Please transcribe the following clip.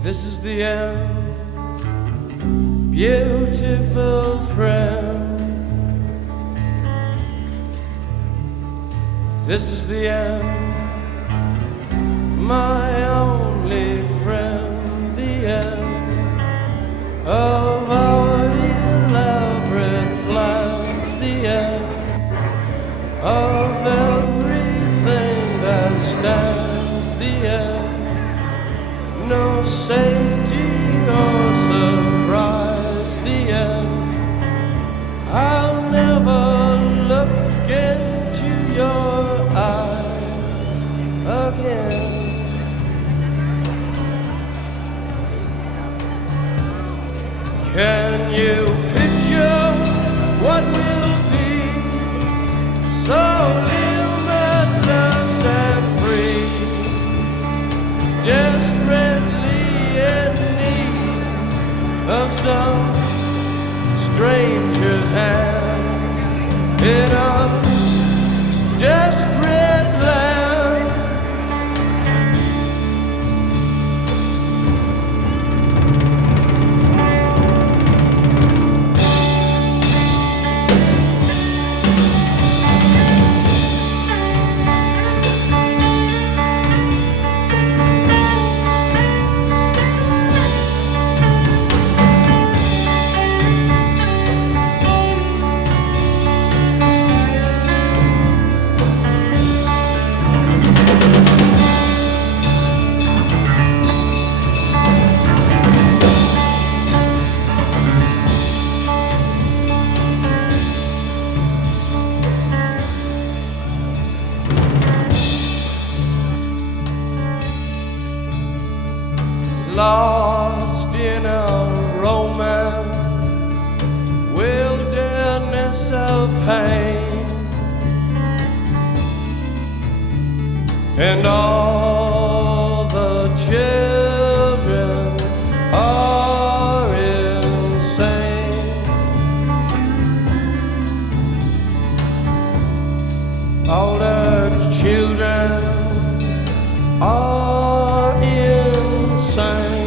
This is the end, beautiful friend. This is the end, my only friend. The end of our elaborate plans. The end of everything that stands. The end, no safety or surprise. The end, I'll never look into your eyes again. Can you picture what will be so limitless and free? Desperately in need of some stranger's hand in a desperate land. Lost in a romance, wilderness of pain, and all the children are insane. All the children are insane.